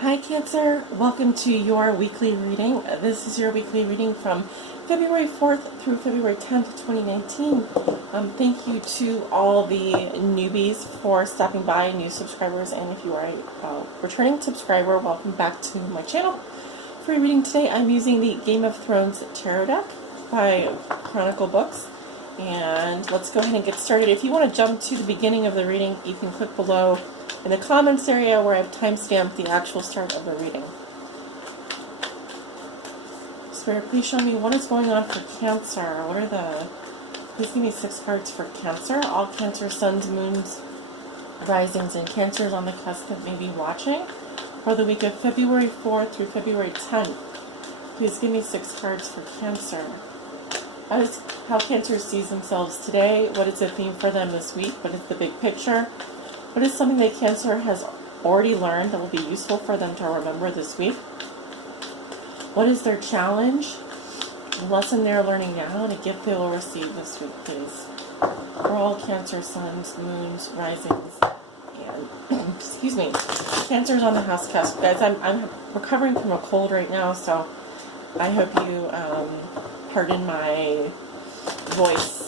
Hi Cancer, welcome to your weekly reading. This is your weekly reading from February 4th through February 10th, 2019. Thank you to all the newbies for stopping by, new subscribers, and if you are a returning subscriber, welcome back to my channel. For your reading today, I'm using the Game of Thrones Tarot deck by Chronicle Books. And let's go ahead and get started. If you want to jump to the beginning of the reading, you can click below in the comments area where I've timestamped the actual start of the reading. Spirit, please show me what is going on for Cancer. Please give me 6 cards for Cancer. All Cancer suns, moons, risings, and Cancers on the cusp that may be watching for the week of February 4th through February 10th. Please give me 6 cards for Cancer. How Cancer sees themselves today. What is the theme for them this week? What is the big picture? What is something that Cancer has already learned that will be useful for them to remember this week? What is their challenge? The lesson they're learning now and a gift they will receive this week, please. For all Cancer suns, moons, risings, and excuse me, Cancer's on the house cusp. Guys, I'm recovering from a cold right now, so I hope you pardon my voice.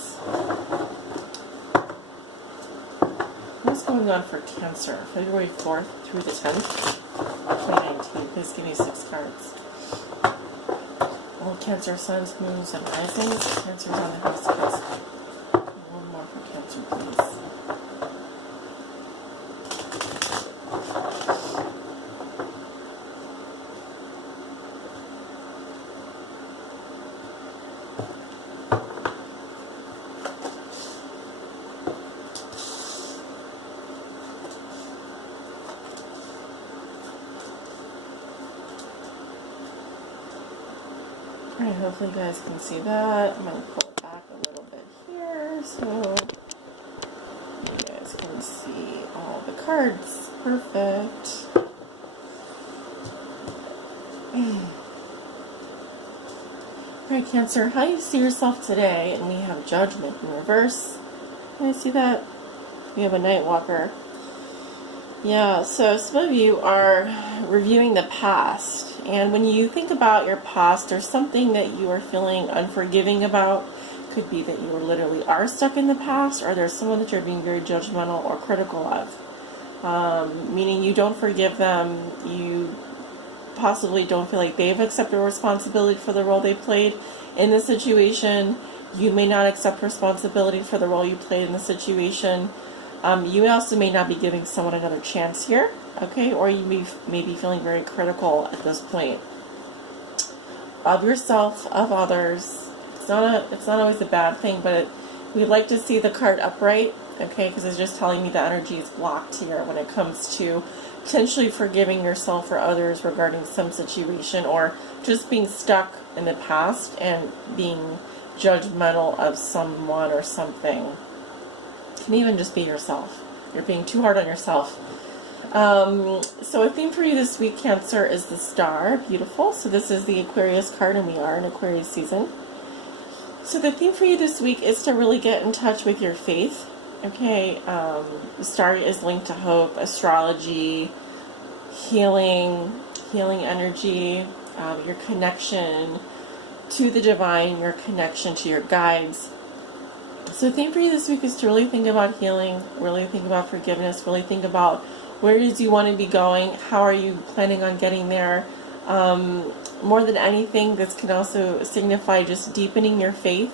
What's going on for Cancer, February 4th through the 10th, 2019? Please give me 6 cards. All Cancer suns, moons, and risings. Cancer's on the house cusp. One more for Cancer, please. Alright, hopefully you guys can see that. I'm going to pull it back a little bit here so you guys can see all the cards. Perfect. Alright, Cancer, how you see yourself today? And we have Judgment in reverse. Can I see that? We have a Night Walker. Yeah, so some of you are reviewing the past. And when you think about your past, there's something that you are feeling unforgiving about. Could be that you literally are stuck in the past, or there's someone that you're being very judgmental or critical of. Meaning you don't forgive them, you possibly don't feel like they've accepted responsibility for the role they played in the situation. You may not accept responsibility for the role you played in the situation. You also may not be giving someone another chance here, okay? Or you may be feeling very critical at this point of yourself, of others. It's not always a bad thing, but we'd like to see the card upright, okay? Because it's just telling me the energy is blocked here when it comes to potentially forgiving yourself or others regarding some situation, or just being stuck in the past and being judgmental of someone or something. It can even just be yourself. You're being too hard on yourself. So a theme for you this week, Cancer, is the Star. Beautiful. So this is the Aquarius card, and we are in Aquarius season. So the theme for you this week is to really get in touch with your faith. Okay, the Star is linked to hope, astrology, healing energy, your connection to the divine, your connection to your guides. So the theme for you this week is to really think about healing, really think about forgiveness, really think about where it is you want to be going, how are you planning on getting there. More than anything, this can also signify just deepening your faith.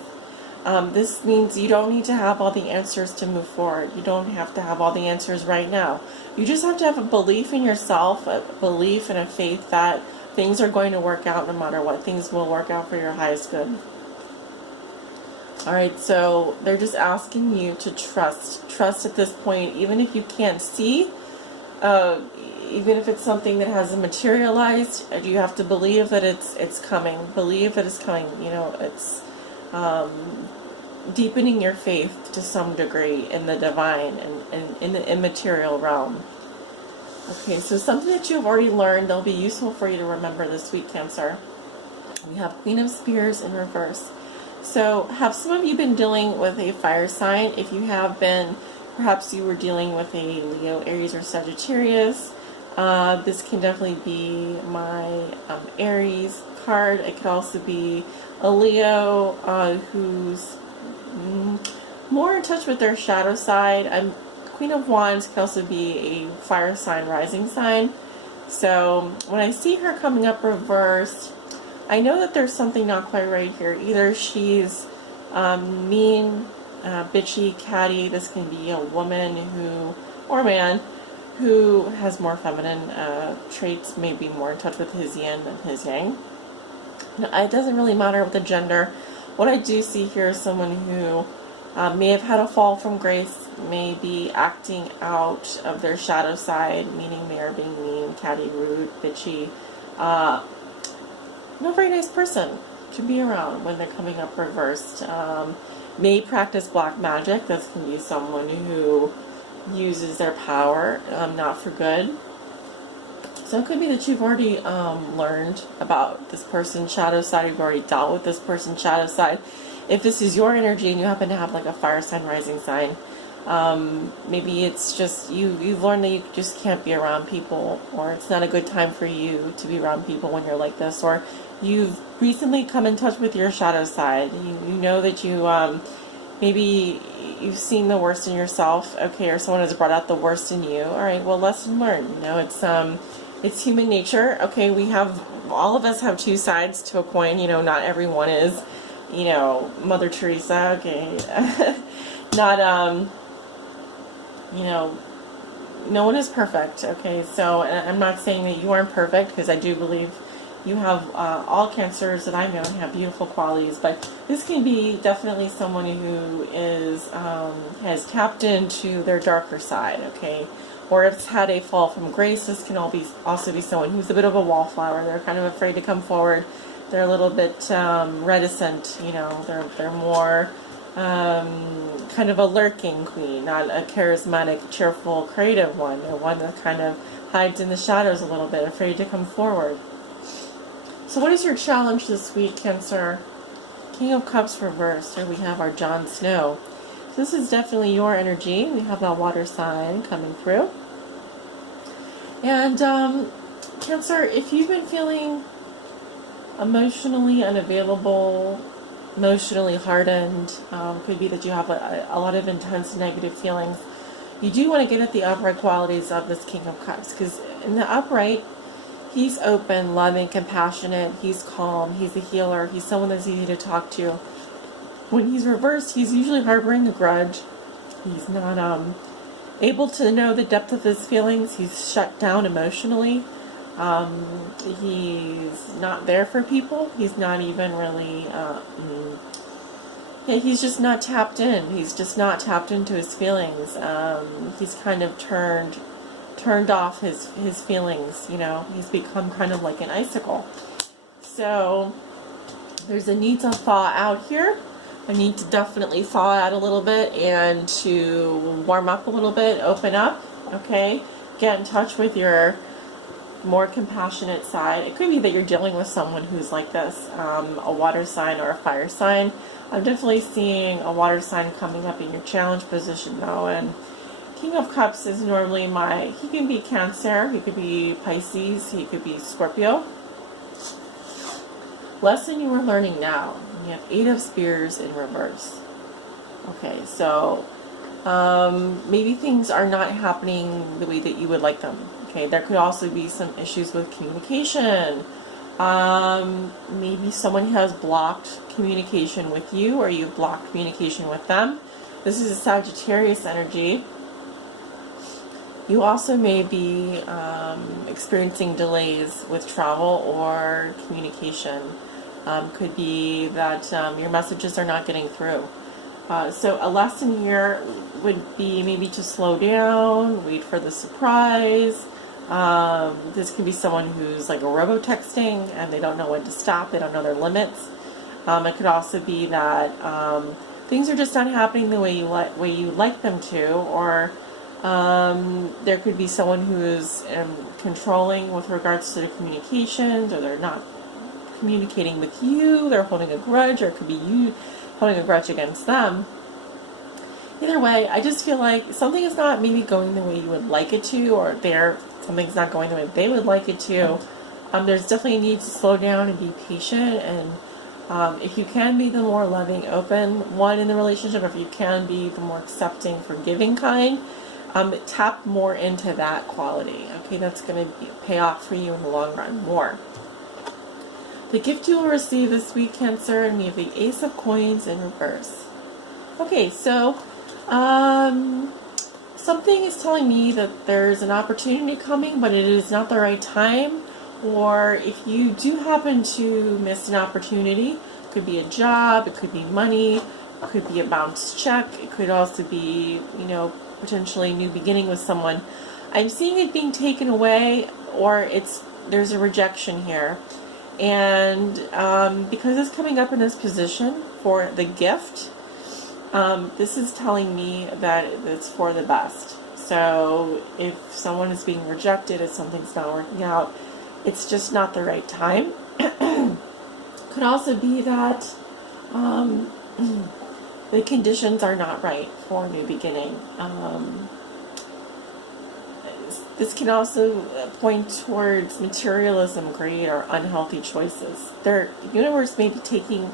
This means you don't need to have all the answers to move forward. You don't have to have all the answers right now. You just have to have a belief in yourself, a belief and a faith that things are going to work out no matter what. Things will work out for your highest good. Alright, so they're just asking you to trust. Trust at this point, even if you can't see, even if it's something that hasn't materialized, you have to believe that it's coming. Believe that it's coming. You know, it's deepening your faith to some degree in the divine and in the immaterial realm. Okay, so something that you've already learned that'll be useful for you to remember this week, Cancer. We have Queen of Spears in reverse. So have some of you been dealing with a fire sign? If you have been, perhaps you were dealing with a Leo, Aries, or Sagittarius. This can definitely be my Aries card. It could also be a Leo who's more in touch with their shadow side. Queen of Wands could also be a fire sign, rising sign. So when I see her coming up reversed, I know that there's something not quite right here. Either she's mean, bitchy, catty. This can be a woman who, or man, who has more feminine traits, maybe more in touch with his yin than his yang. Now, it doesn't really matter with the gender. What I do see here is someone who may have had a fall from grace, may be acting out of their shadow side, meaning they are being mean, catty, rude, bitchy. No very nice person to be around when they're coming up reversed. May practice black magic. This can be someone who uses their power not for good. So it could be that you've already learned about this person's shadow side. You've already dealt with this person's shadow side. If this is your energy and you happen to have like a fire sign, rising sign, maybe it's just you've learned that you just can't be around people, or it's not a good time for you to be around people when you're like this, or you've recently come in touch with your shadow side. You know that you maybe you've seen the worst in yourself, okay, or someone has brought out the worst in you. All right, well, lesson learned. You know, it's human nature. Okay, all of us have two sides to a coin. You know, not everyone is, you know, Mother Teresa. Okay, not you know, no one is perfect. Okay, so I'm not saying that you aren't perfect, because I do believe you have all cancers that I know have beautiful qualities, but this can be definitely someone who is has tapped into their darker side, okay, or if it's had a fall from grace. This can also be someone who's a bit of a wallflower. They're kind of afraid to come forward. They're a little bit reticent, you know. They're more kind of a lurking queen, not a charismatic, cheerful, creative one. They're one that kind of hides in the shadows a little bit, afraid to come forward. So what is your challenge this week, Cancer? King of Cups reversed. Here we have our Jon Snow. So this is definitely your energy. We have that water sign coming through. And Cancer, if you've been feeling emotionally unavailable, emotionally hardened, could be that you have a lot of intense negative feelings, you do want to get at the upright qualities of this King of Cups, because in the upright, he's open, loving, compassionate, he's calm, he's a healer, he's someone that's easy to talk to. When he's reversed, he's usually harboring a grudge. He's not able to know the depth of his feelings. He's shut down emotionally. He's not there for people. He's not even really, he's just not tapped in. He's just not tapped into his feelings. He's kind of turned off his feelings, you know. He's become kind of like an icicle. So there's a need to thaw out here. I need to definitely thaw out a little bit and to warm up a little bit, open up, okay? Get in touch with your more compassionate side. It could be that you're dealing with someone who's like this, a water sign or a fire sign. I'm definitely seeing a water sign coming up in your challenge position though, and King of Cups is normally he can be Cancer, he could be Pisces, he could be Scorpio. Lesson you are learning now. You have 8 of Spears in reverse. Okay, so maybe things are not happening the way that you would like them. Okay, there could also be some issues with communication. Maybe someone has blocked communication with you, or you've blocked communication with them. This is a Sagittarius energy. You also may be experiencing delays with travel or communication. Could be that your messages are not getting through. So a lesson here would be maybe to slow down, wait for the surprise. This can be someone who's like a robo-texting and they don't know when to stop, they don't know their limits. It could also be that things are just not happening the way you like them to, or there could be someone who's controlling with regards to the communications, or they're not communicating with you, they're holding a grudge, or it could be you holding a grudge against them. Either way, I just feel like something is not maybe going the way you would like it to, or something's not going the way they would like it to. There's definitely a need to slow down and be patient, and if you can be the more loving, open one in the relationship, if you can be the more accepting, forgiving kind, tap more into that quality. Okay, that's going to pay off for you in the long run more. The gift you will receive this week, Cancer, and we have the Ace of Coins in reverse. Okay, so something is telling me that there's an opportunity coming, but it is not the right time. Or if you do happen to miss an opportunity, it could be a job, it could be money, it could be a bounced check, it could also be, potentially a new beginning with someone. I'm seeing it being taken away, or there's a rejection here. And because it's coming up in this position for the gift, this is telling me that it's for the best. So if someone is being rejected, if something's not working out, it's just not the right time. Could also be that the conditions are not right for a new beginning. This can also point towards materialism, greed, or unhealthy choices. The universe may be taking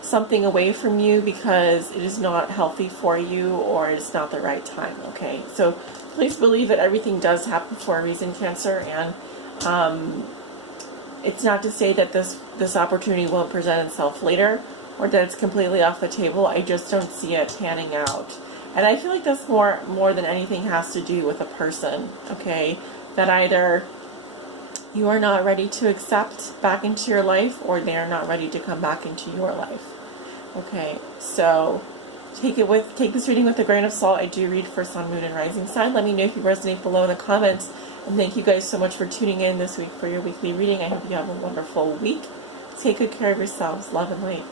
something away from you because it is not healthy for you, or it's not the right time. Okay, so please believe that everything does happen for a reason, Cancer, and it's not to say that this opportunity won't present itself later, or that it's completely off the table. I just don't see it panning out. And I feel like this more than anything has to do with a person, okay? That either you are not ready to accept back into your life, or they are not ready to come back into your life. Okay, so take this reading with a grain of salt. I do read for Sun, Moon, and Rising sign. Let me know if you resonate below in the comments. And thank you guys so much for tuning in this week for your weekly reading. I hope you have a wonderful week. Take good care of yourselves. Love and light.